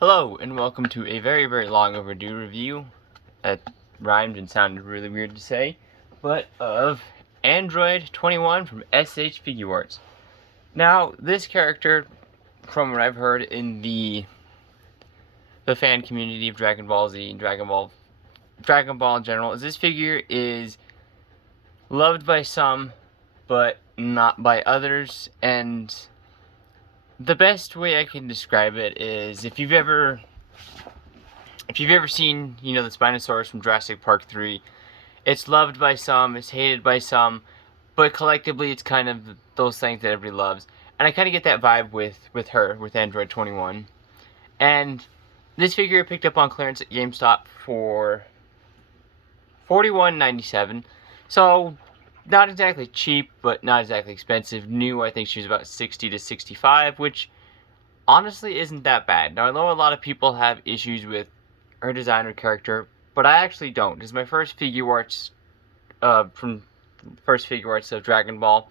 Hello, and welcome to a very, very long overdue review. That rhymed and sounded really weird to say, but of Android 21 from SH Figuarts. Now, this character, from what I've heard in the fan community of Dragon Ball Z and Dragon Ball in general, is this figure is loved by some, but not by others, and the best way I can describe it is if you've ever seen, the Spinosaurus from Jurassic Park 3, it's loved by some, it's hated by some, but collectively it's kind of those things that everybody loves. And I kind of get that vibe with Android 21. And this figure I picked up on clearance at GameStop for $41.97. So not exactly cheap, but not exactly expensive. New, I think she was about $60 to $65, which honestly isn't that bad. Now I know a lot of people have issues with her design or character, but I actually don't. This is my first figuarts of Dragon Ball.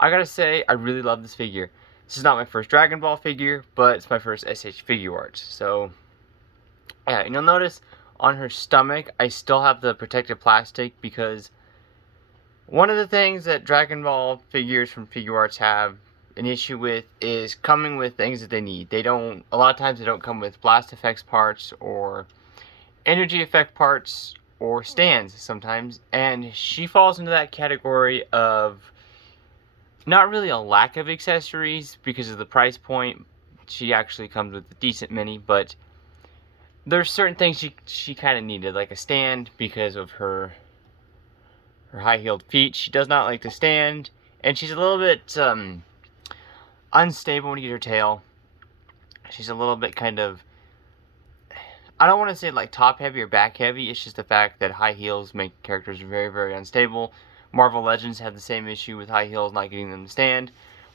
I gotta say, I really love this figure. This is not my first Dragon Ball figure, but it's my first SH Figuarts. So, yeah, and you'll notice on her stomach, I still have the protective plastic because one of the things that Dragon Ball figures from Figuarts have an issue with is coming with things that they need. A lot of times they don't come with blast effects parts or energy effect parts or stands sometimes, and she falls into that category of not really a lack of accessories because of the price point. She actually comes with a decent mini, but there's certain things she kind of needed, like a stand because of her high-heeled feet. She does not like to stand, and she's a little bit unstable when you get her tail. She's a little bit kind of, I don't want to say like top heavy or back heavy. It's just the fact that high heels make characters very, very unstable. Marvel Legends have the same issue with high heels not getting them to stand.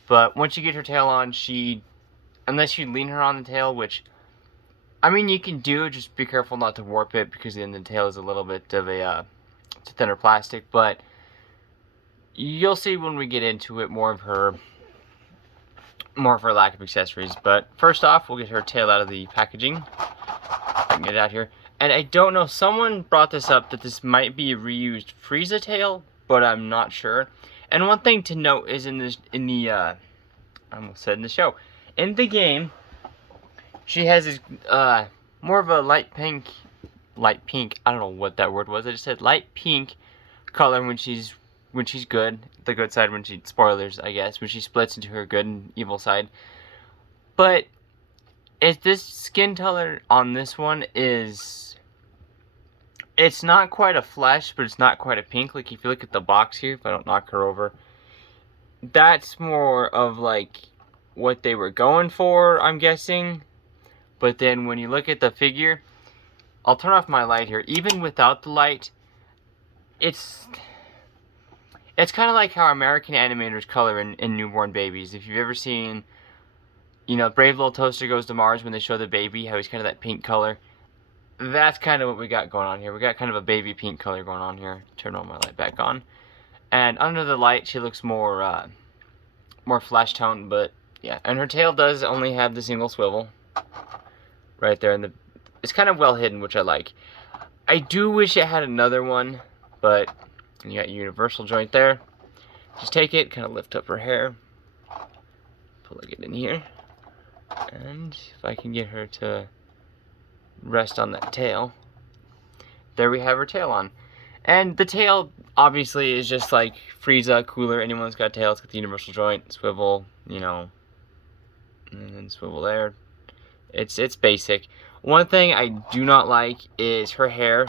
But once you get her tail on, unless you lean her on the tail, which, I mean, you can do, just be careful not to warp it because then the tail is a little bit of it's a thinner plastic. But you'll see when we get into it more of her lack of accessories. But first off, we'll get her tail out of the packaging. I can get it out here. And I don't know, someone brought this up that this might be a reused Frieza tail, but I'm not sure. And one thing to note is in the show. In the game, she has this more of a light pink, I don't know what that word was. I just said light pink color when she's good, the good side spoilers, I guess, when she splits into her good and evil side. But this skin color on this one it's not quite a flesh, but it's not quite a pink. Like if you look at the box here, if I don't knock her over, that's more of like what they were going for, I'm guessing. But then when you look at the figure, I'll turn off my light here. Even without the light, it's kind of like how American animators color in newborn babies. If you've ever seen, Brave Little Toaster Goes to Mars, when they show the baby, how he's kind of that pink color. That's kind of what we got going on here. We got kind of a baby pink color going on here. Turn all my light back on. And under the light, she looks more flesh tone, but yeah. And her tail does only have the single swivel right there. It's kind of well hidden, which I like. I do wish it had another one, but you got your universal joint there. Just take it, kind of lift up her hair, plug it in here, and if I can get her to rest on that tail, there we have her tail on. And the tail obviously is just like Frieza, cooler. Anyone that's got a tail, it's got the universal joint, swivel, and then swivel there. It's basic. One thing I do not like is her hair.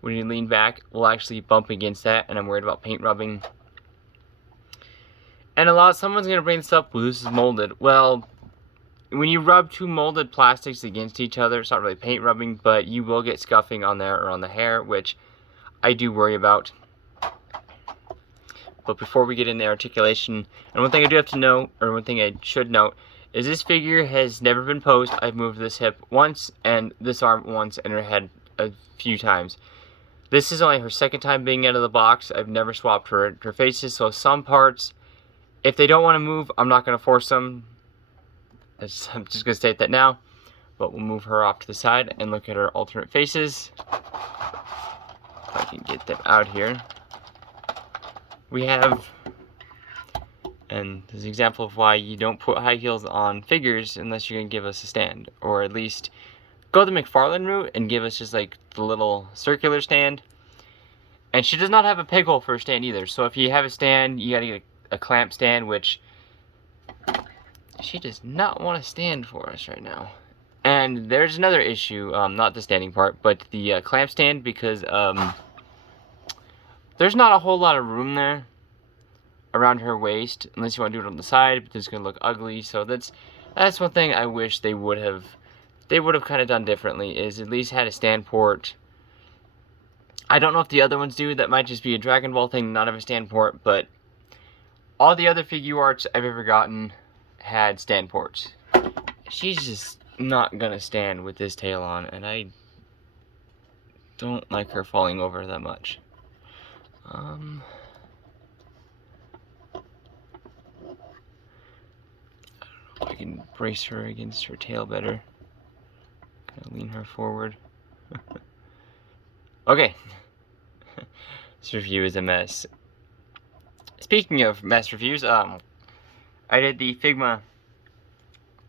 When you lean back, will actually bump against that, and I'm worried about paint rubbing. And someone's gonna bring this up, well, this is molded. Well, when you rub two molded plastics against each other, it's not really paint rubbing, but you will get scuffing on there or on the hair, which I do worry about. But before we get into articulation, and one thing I do have to note, or one thing I should note, is this figure has never been posed. I've moved this hip once, and this arm once, and her head a few times. This is only her second time being out of the box. I've never swapped her faces, so some parts, if they don't want to move, I'm not going to force them. I'm just going to state that now. But we'll move her off to the side and look at her alternate faces. If I can get them out here. We have, and this is an example of why you don't put high heels on figures unless you're going to give us a stand. Or at least go the McFarlane route and give us just like the little circular stand. And she does not have a peg hole for a stand either. So if you have a stand, you got to get a clamp stand, which she does not want to stand for us right now. And there's another issue, not the standing part, but the clamp stand, because there's not a whole lot of room there around her waist, unless you want to do it on the side, but it's going to look ugly. So that's one thing I wish they would have kind of done differently, is at least had a stand port. I don't know if the other ones do. That might just be a Dragon Ball thing, not have a stand port, but all the other figuarts I've ever gotten had stand ports. She's just not gonna stand with this tail on, and I don't like her falling over that much. I don't know if I can brace her against her tail better. Kind of lean her forward. Okay. This review is a mess. Speaking of mess reviews, I did the Figma,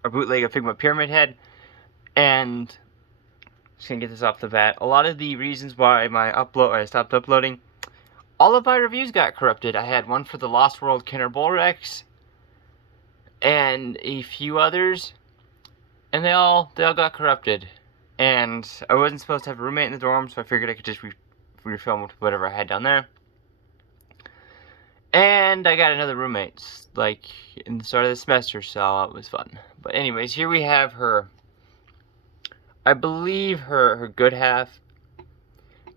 or bootleg of Figma Pyramid Head, and just gonna get this off the bat. A lot of the reasons why I stopped uploading, all of my reviews got corrupted. I had one for the Lost World Kenner Bull Rex, and a few others, and they all got corrupted. And I wasn't supposed to have a roommate in the dorm, so I figured I could just refilm whatever I had down there. And I got another roommate, like, in the start of the semester, so it was fun. But anyways, here we have her, I believe her good half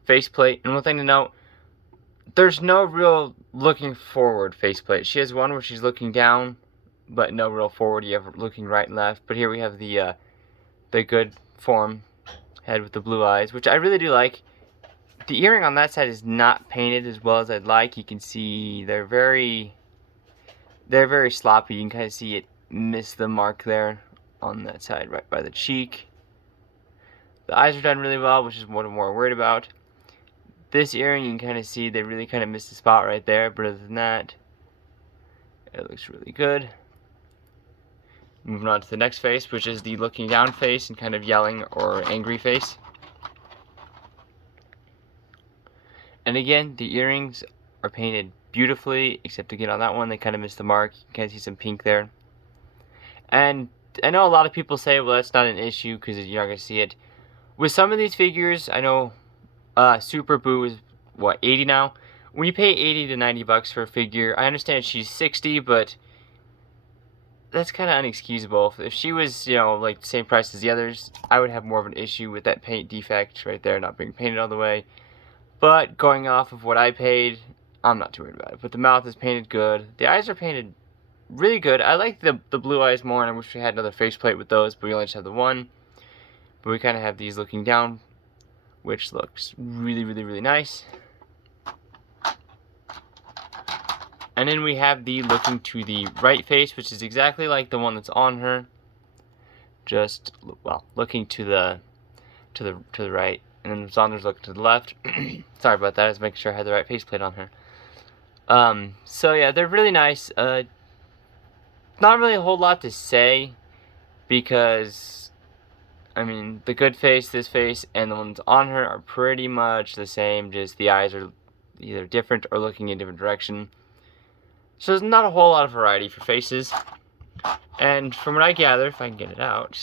faceplate. And one thing to note, there's no real looking forward faceplate. She has one where she's looking down, but no real forward. You have her looking right and left. But here we have the good form head with the blue eyes, which I really do like. The earring on that side is not painted as well as I'd like. You can see they're very sloppy. You can kind of see it miss the mark there on that side right by the cheek. The eyes are done really well, which is what I'm more worried about. This earring, you can kind of see they really kind of missed the spot right there, but other than that, it looks really good. Moving on to the next face, which is the looking down face and kind of yelling or angry face. And again, the earrings are painted beautifully, except again on that one, they kind of missed the mark. You can see some pink there. And I know a lot of people say, well, that's not an issue because you're not going to see it. With some of these figures, I know Super Boo is, what, 80 now? When you pay 80 to 90 bucks for a figure, I understand she's 60, but that's kind of unexcusable. If she was, you know, like the same price as the others, I would have more of an issue with that paint defect right there not being painted all the way. But going off of what I paid, I'm not too worried about it. But the mouth is painted good. The eyes are painted really good. I like the blue eyes more, and I wish we had another faceplate with those, but we only just have the one. But we kind of have these looking down, which looks really, really, really nice. And then we have the looking to the right face, which is exactly like the one that's on her. Just, well, looking to the right. And then Zonder's looking to the left. Sorry about that. I was making sure I had the right faceplate on her. So yeah, they're really nice. Not really a whole lot to say, because, I mean, the good face, this face, and the ones on her are pretty much the same. Just the eyes are either different or looking in a different direction. So there's not a whole lot of variety for faces. And from what I gather, if I can get it out,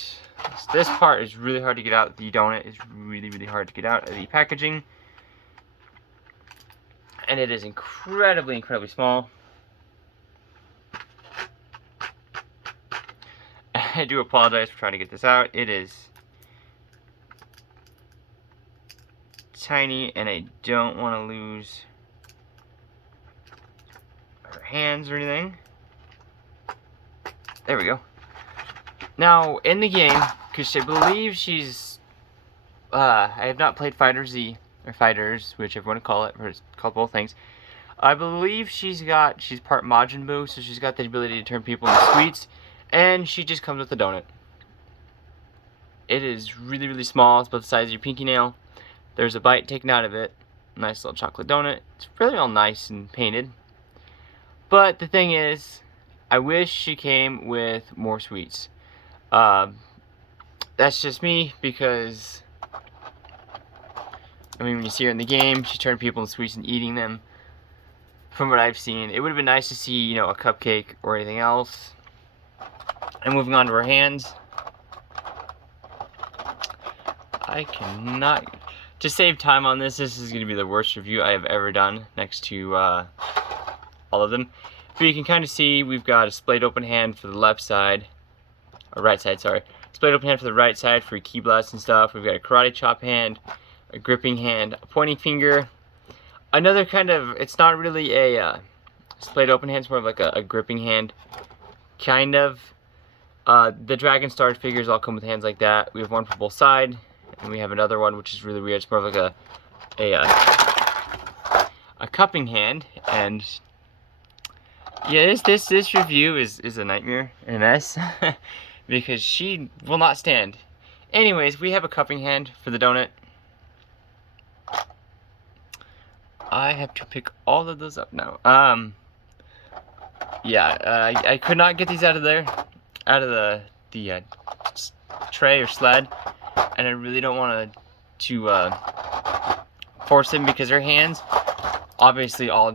this part is really hard to get out. The donut is really, really hard to get out of the packaging. And it is incredibly, incredibly small. I do apologize for trying to get this out. It is tiny, and I don't want to lose her hands or anything. There we go. Now, in the game, because I believe she's, I have not played Fighter Z, or Fighters, whichever you want to call it, or it's called both things. I believe she's part Majin Buu, so she's got the ability to turn people into sweets, and she just comes with a donut. it is really, really small. It's about the size of your pinky nail. There's a bite taken out of it. Nice little chocolate donut. It's really all nice and painted. But the thing is, I wish she came with more sweets. That's just me, because I mean, when you see her in the game, she turned people into sweets and eating them. From what I've seen, it would have been nice to see, you know, a cupcake or anything else. And moving on to her hands, I cannot. To save time on this is going to be the worst review I have ever done next to all of them. But you can kind of see we've got a splayed open hand for the left side, or right side, sorry. Splayed open hand for the right side for key blasts and stuff. We've got a karate chop hand, a gripping hand, a pointing finger. Another kind of, it's not really a splayed open hand, it's more of like a gripping hand, kind of. The Dragon Star figures all come with hands like that. We have one for both sides. And we have another one which is really weird. It's more of like a cupping hand. And yeah, this review is a nightmare and a mess because she will not stand. Anyways, we have a cupping hand for the donut. I have to pick all of those up now. Yeah, I could not get these out of there, out of the tray or sled. And I really don't want to force them, because her hands, obviously all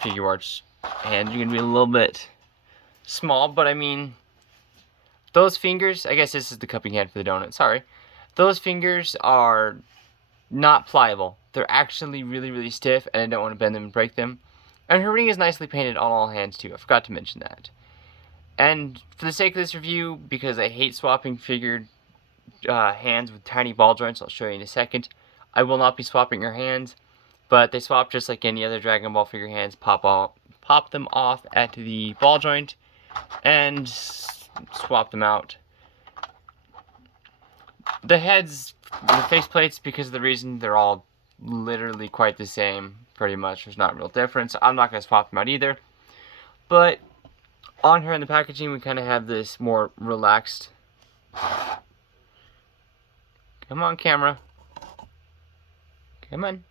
figuarts hands are going to be a little bit small, but I mean, those fingers, I guess this is the cupping hand for the donut, sorry. Those fingers are not pliable. They're actually really, really stiff, and I don't want to bend them and break them. And her ring is nicely painted on all hands too, I forgot to mention that. And for the sake of this review, because I hate swapping figured hands with tiny ball joints, I'll show you in a second. I will not be swapping her hands, but they swap just like any other Dragon Ball figure hands. Pop them off at the ball joint and swap them out. The heads, the face plates, because of the reason they're all literally quite the same, pretty much. There's not a real difference. I'm not going to swap them out either. But on her in the packaging, we kind of have this more relaxed. Come on, camera. Come on.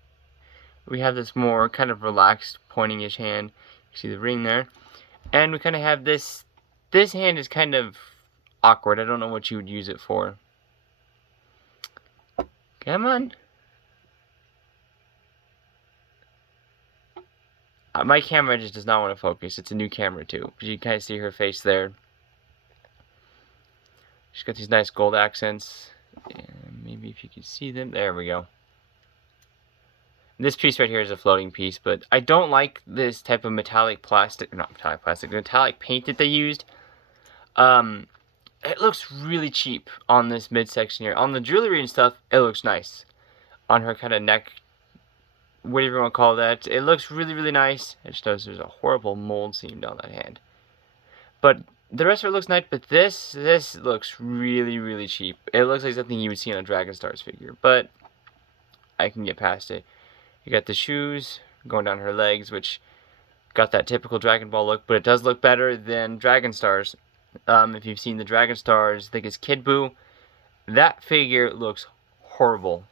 We have this more kind of relaxed, pointing-ish hand. You see the ring there. And we kind of have this. This hand is kind of awkward. I don't know what you would use it for. Come on. My camera just does not want to focus. It's a new camera, too. But you can kind of see her face there. She's got these nice gold accents. And maybe if you can see them. There we go. This piece right here is a floating piece, but I don't like this type of metallic plastic, not metallic plastic, metallic paint that they used. It looks really cheap on this midsection here. On the jewelry and stuff, it looks nice. On her kind of neck, whatever you want to call that, it looks really, really nice. I just noticed there's a horrible mold seam down that hand. But the rest of it looks nice, but this looks really, really cheap. It looks like something you would see on a Dragon Stars figure, but I can get past it. You got the shoes going down her legs, which got that typical Dragon Ball look, but it does look better than Dragon Stars. If you've seen the Dragon Stars, I think it's Kid Buu. That figure looks horrible.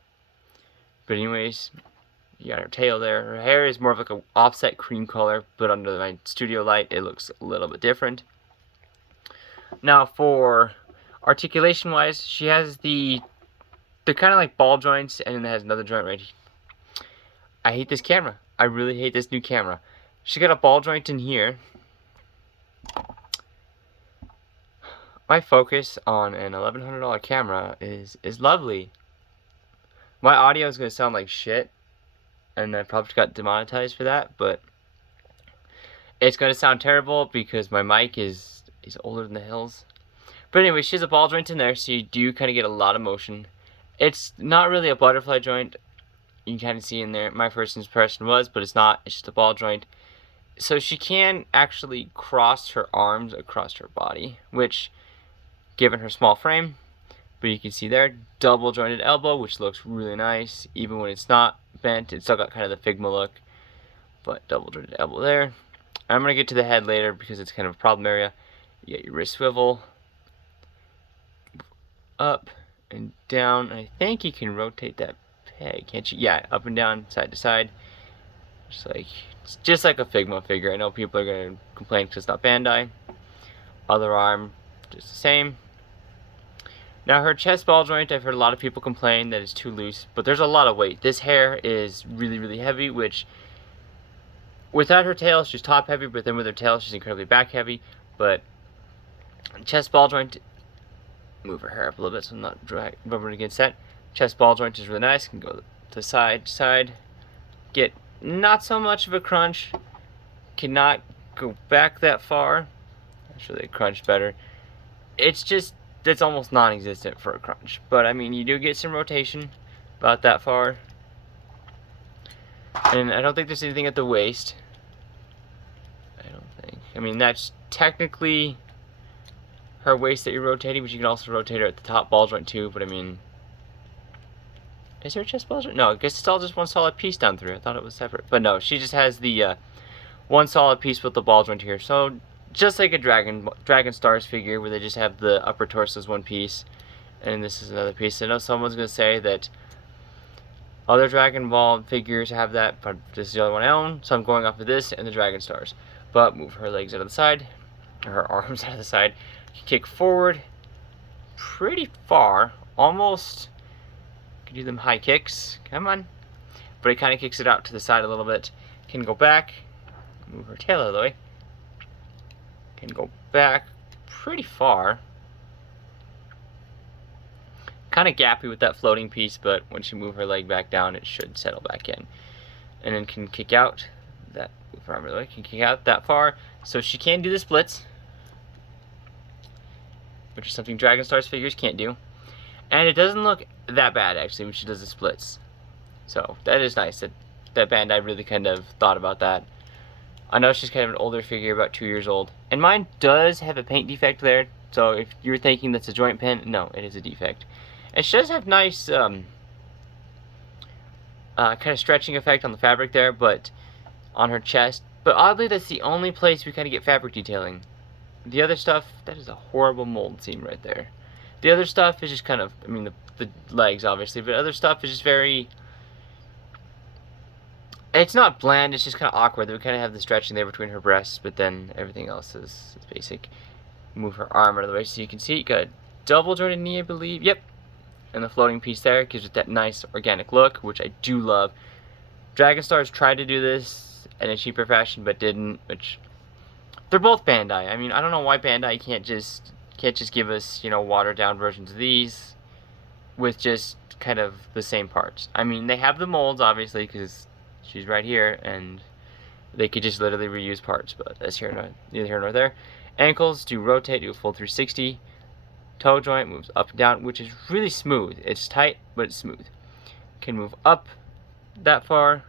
But anyways, you got her tail there. Her hair is more of like an offset cream color, but under my studio light, it looks a little bit different. Now, for articulation-wise, she has they're kind of like ball joints, and then it has another joint right here. I hate this camera. I really hate this new camera. She got a ball joint in here. My focus on an $1,100 camera is lovely. My audio is going to sound like shit, and I probably got demonetized for that, but it's going to sound terrible because my mic is older than the hills. But anyway, she has a ball joint in there, so you do kind of get a lot of motion. It's not really a butterfly joint. You can kind of see in there, my first impression was, but it's not. It's just a ball joint. So she can actually cross her arms across her body, which, given her small frame, but you can see there, double jointed elbow, which looks really nice. Even when it's not bent, it's still got kind of the Figma look, but double jointed elbow there. I'm going to get to the head later because it's kind of a problem area. You get your wrist swivel, up, and down. And I think you can rotate that peg, can't you? Yeah, up and down, side to side. It's just like a Figma figure. I know people are gonna complain because it's not Bandai. Other arm, just the same. Now her chest ball joint, I've heard a lot of people complain that it's too loose, but there's a lot of weight. This hair is really, really heavy, which without her tail, she's top heavy, but then with her tail, she's incredibly back heavy. But chest ball joint, move her hair up a little bit so I'm not rubbing against that. Chest ball joint is really nice. Can go to side to side. Get not so much of a crunch. Cannot go back that far. Actually, they crunch better. It's almost non-existent for a crunch. But I mean, you do get some rotation about that far. And I don't think there's anything at the waist. I don't think. I mean, that's technically her waist that you're rotating, but you can also rotate her at the top ball joint too. But I mean, is there a chest ball joint? No, I guess it's all just one solid piece down through. I thought it was separate. But no, she just has the one solid piece with the ball joint here. So just like a Dragon Stars figure where they just have the upper torso as one piece, and this is another piece. I know someone's going to say that other Dragon Ball figures have that, but this is the other one I own, so I'm going off of this and the Dragon Stars. But move her legs out of the side, or her arms out of the side. Kick forward pretty far, almost, can do them high kicks, come on. But it kind of kicks it out to the side a little bit. Can go back, move her tail out of the way. Can go back pretty far. Kind of gappy with that floating piece, but once you move her leg back down, it should settle back in. And then can kick out that, move her arm out of the way, can kick out that far. So she can do the splits, which is something Dragon Stars figures can't do. And it doesn't look that bad, actually, when she does the splits. So that is nice that Bandai really kind of thought about that. I know she's kind of an older figure, about 2 years old. And mine does have a paint defect there. So if you're thinking that's a joint pin, no, it is a defect. And she does have nice kind of stretching effect on the fabric there, but on her chest. But oddly, that's the only place we kind of get fabric detailing. The other stuff, that is a horrible mold seam right there. The other stuff is just kind of, I mean, the legs obviously, but other stuff is just very, it's not bland, it's just kind of awkward. We kind of have the stretching there between her breasts, but then everything else is basic. Move her arm out of the way so you can see. Got a double jointed knee, I believe. Yep. And the floating piece there gives it that nice organic look, which I do love. Dragon Stars tried to do this in a cheaper fashion, but didn't, which, they're both Bandai. I mean, I don't know why Bandai can't just give us, you know, watered down versions of these with just kind of the same parts. I mean, they have the molds, obviously, because she's right here, and they could just literally reuse parts, but that's neither here nor there. Ankles do rotate, do a full 360. Toe joint moves up and down, which is really smooth. It's tight, but it's smooth. Can move up that far,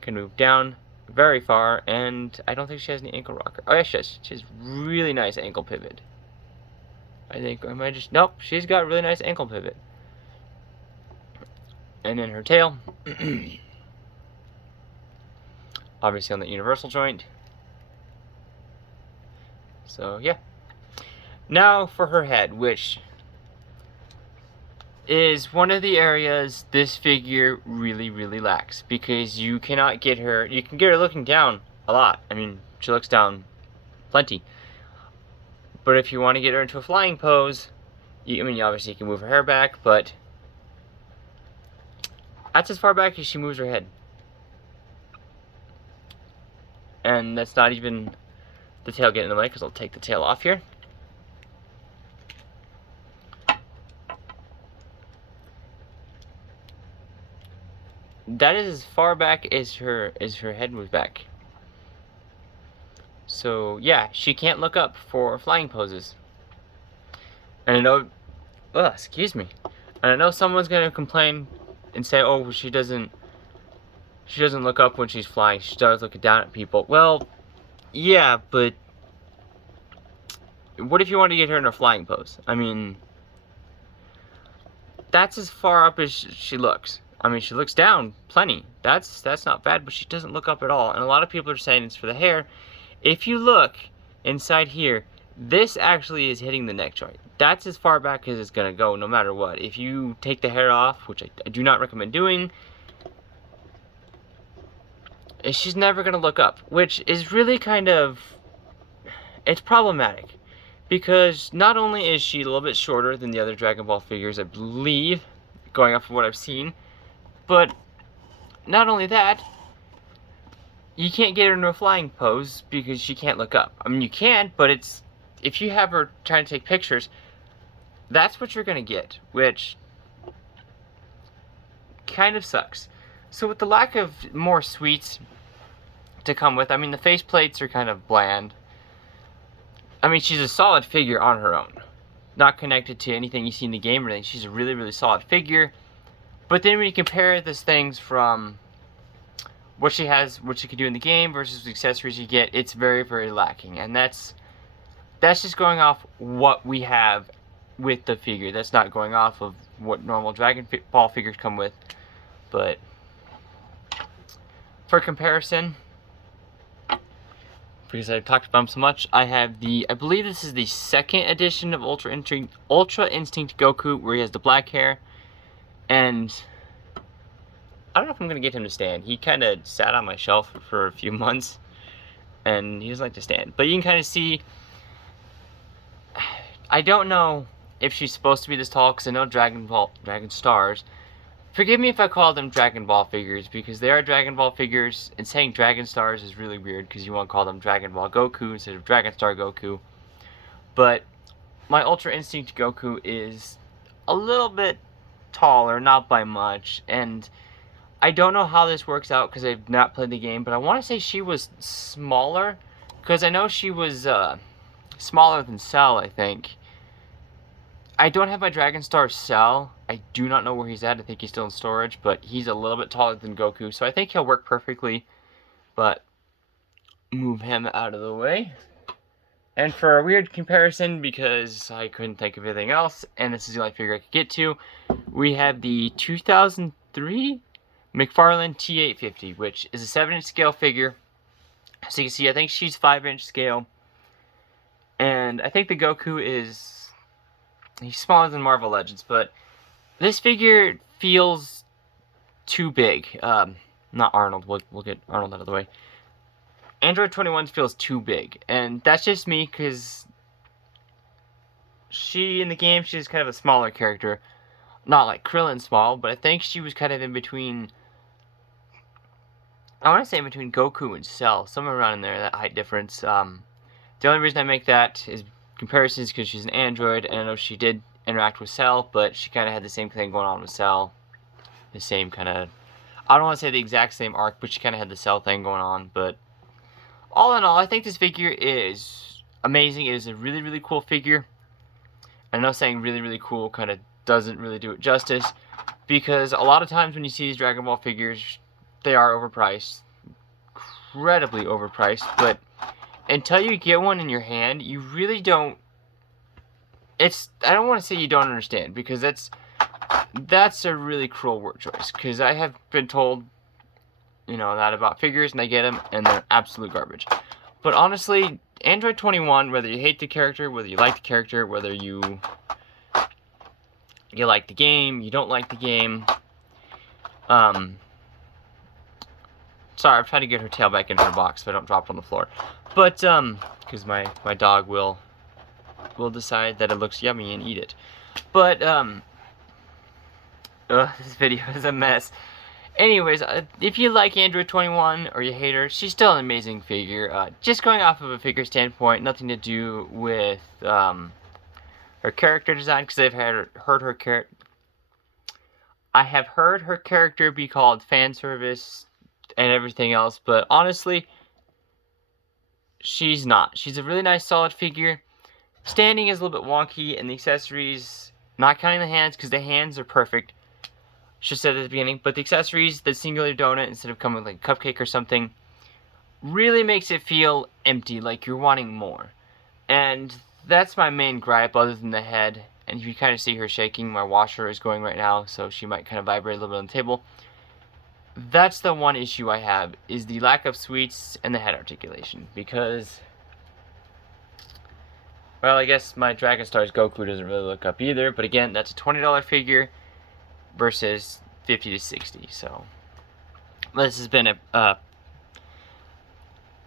can move down very far, and I don't think she has any ankle rocker. Oh, yes, she has. She has really nice ankle pivot. I think, or am I just, nope, she's got really nice ankle pivot. And then her tail, obviously on the universal joint. So, yeah. Now for her head, which is one of the areas this figure really, really lacks. Because you cannot get her, you can get her looking down a lot. I mean, she looks down plenty. But if you want to get her into a flying pose, I mean, obviously you can move her hair back, but that's as far back as she moves her head. And that's not even the tail getting in the way, because I'll take the tail off here. That is as far back as her head moves back. So yeah, she can't look up for flying poses. And I know, excuse me. And I know someone's gonna complain and say, "Oh, she doesn't look up when she's flying. She starts looking down at people." Well, yeah, but what if you want to get her in a flying pose? I mean, that's as far up as she looks. I mean, she looks down plenty. That's not bad, but she doesn't look up at all. And a lot of people are saying it's for the hair. If you look inside here, this actually is hitting the neck joint. that's as far back as it's gonna go, no matter what. If you take the hair off, which I do not recommend doing, she's never gonna look up, which is really kind of, it's problematic. Because not only is she a little bit shorter than the other Dragon Ball figures, I believe, going off of what I've seen, but not only that, you can't get her into a flying pose because she can't look up. I mean, you can, but it's, if you have her trying to take pictures, that's what you're gonna get, which kind of sucks. So with the lack of more sweets to come with, I mean, the face plates are kind of bland. I mean, she's a solid figure on her own, not connected to anything you see in the game or anything. She's a really, really solid figure. But then when you compare these things from what she has, what she can do in the game versus the accessories you get, it's very, very lacking. And that's just going off what we have with the figure. That's not going off of what normal Dragon Ball figures come with. But for comparison, because I've talked about them so much, I have the, I believe this is the second edition of Ultra Instinct Goku, where he has the black hair. And I don't know if I'm going to get him to stand. He kind of sat on my shelf for a few months, and he doesn't like to stand. But you can kind of see, I don't know if she's supposed to be this tall, because I know Dragon Stars. Forgive me if I call them Dragon Ball figures, because they are Dragon Ball figures, and saying Dragon Stars is really weird, because you want to call them Dragon Ball Goku instead of Dragon Star Goku. But my Ultra Instinct Goku is a little bit taller, not by much, and I don't know how this works out, because I've not played the game, but I want to say she was smaller, because I know she was smaller than Cell, I think. I don't have my Dragon Star Cell. I do not know where he's at. I think he's still in storage, but he's a little bit taller than Goku, so I think he'll work perfectly. But move him out of the way. And for a weird comparison, because I couldn't think of anything else, and this is the only figure I could get to, we have the 2003 McFarlane T850, which is a 7-inch scale figure. So you can see, I think she's 5-inch scale. And I think the Goku is, he's smaller than Marvel Legends, but this figure feels too big. Not Arnold, we'll get Arnold out of the way. Android 21 feels too big, and that's just me, because she, in the game, she's kind of a smaller character. Not like Krillin small, but I think she was kind of in between, I want to say in between Goku and Cell, somewhere around in there, that height difference. The only reason I make that is comparisons because she's an android, and I know she did interact with Cell, but she kind of had the same thing going on with Cell. The same kind of, I don't want to say the exact same arc, but she kind of had the Cell thing going on. But all in all, I think this figure is amazing. It is a really, really cool figure. I know saying really, really cool kind of doesn't really do it justice, because a lot of times when you see these Dragon Ball figures, they are overpriced. Incredibly overpriced, but until you get one in your hand, you really don't, I don't want to say you don't understand, because that's a really cruel word choice, because I have been told, you know, that about figures, and I get them, and they're absolute garbage. But honestly, Android 21, whether you hate the character, whether you like the character, whether you like the game, you don't like the game, sorry, I'm trying to get her tail back into her box so I don't drop it on the floor. But, because my dog will decide that it looks yummy and eat it. But, this video is a mess. Anyways, if you like Android 21 or you hate her, she's still an amazing figure. Just going off of a figure standpoint, nothing to do with her character design, because I've heard her character be called fan service and everything else, but honestly, she's not. She's a really nice, solid figure. Standing is a little bit wonky, and the accessories, not counting the hands, because the hands are perfect, should have said at the beginning, but the accessories, the singular donut, instead of coming with like a cupcake or something, really makes it feel empty, like you're wanting more. And that's my main gripe, other than the head. And if you kind of see her shaking, my washer is going right now, so she might kind of vibrate a little bit on the table. That's the one issue I have, is the lack of sweets and the head articulation, because Well, I guess my Dragon Star's Goku doesn't really look up either, but again, that's a $20 figure versus 50 to 60. So this has been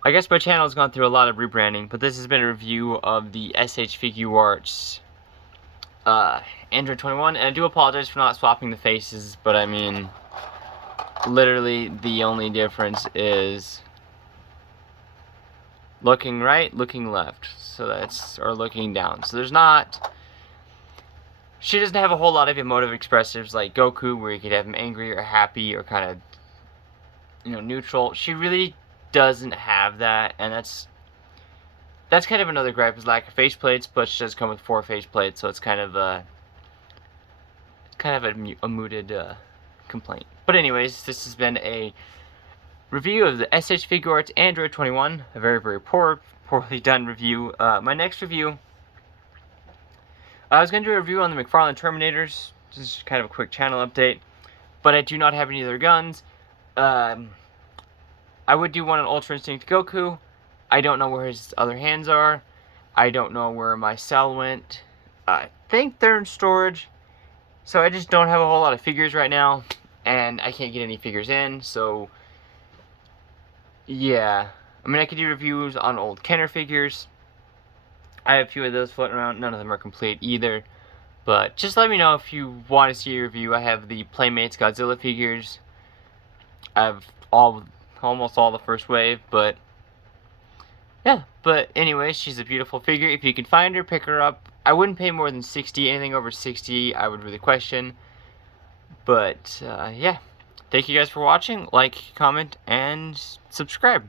I guess my channel has gone through a lot of rebranding, but this has been a review of the SH Figuarts Android 21, and I do apologize for not swapping the faces, but I mean, literally the only difference is looking right, looking left, so that's, or looking down. So there's not, she doesn't have a whole lot of emotive expressives like Goku, where you could have him angry or happy or kind of, you know, neutral. She really doesn't have that, and that's kind of another gripe, is lack of faceplates, but she does come with 4 faceplates, so it's kind of a mooted complaint. But anyways, this has been a review of the SH Figuarts Android 21, a very, very poorly done review. My next review, I was going to do a review on the McFarlane Terminators. This is kind of a quick channel update, but I do not have any of their guns. I would do one on Ultra Instinct Goku. I don't know where his other hands are. I don't know where my cell went. I think they're in storage. So I just don't have a whole lot of figures right now, and I can't get any figures in, so yeah. I mean, I could do reviews on old Kenner figures. I have a few of those floating around. None of them are complete either. But just let me know if you want to see a review. I have the Playmates Godzilla figures. I have almost all the first wave, but yeah. But anyways, she's a beautiful figure. If you can find her, pick her up. I wouldn't pay more than 60. Anything over 60, I would really question. But yeah. Thank you guys for watching. Like, comment, and subscribe.